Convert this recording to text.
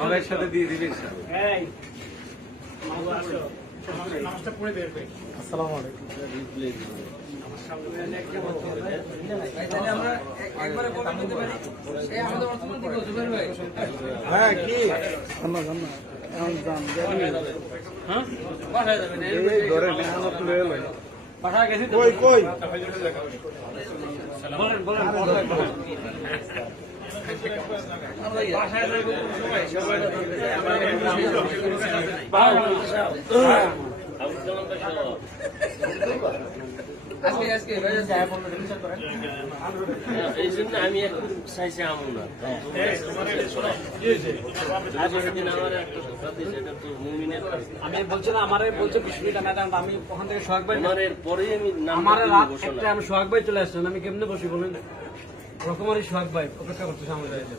সবার সাথে দিয়ে দিবেন। আসসালামু আলাইকুম। হ্যাঁ কি কই কই বলেন বলেন বলেন এই জন্য আমি এখন চাইছি আমল না আমি বলছিলাম আমার বলছে 20 মিনিট আমি ওখান থেকে সোহাগ ভাই আমার পরেই আমি আমার রাত একটা আমি সোহাগ ভাই চলে আসছেন আমি কেমনে বসি বলেন রকমারি সোহাগ ভাই অপেক্ষা করতেছে আমাদের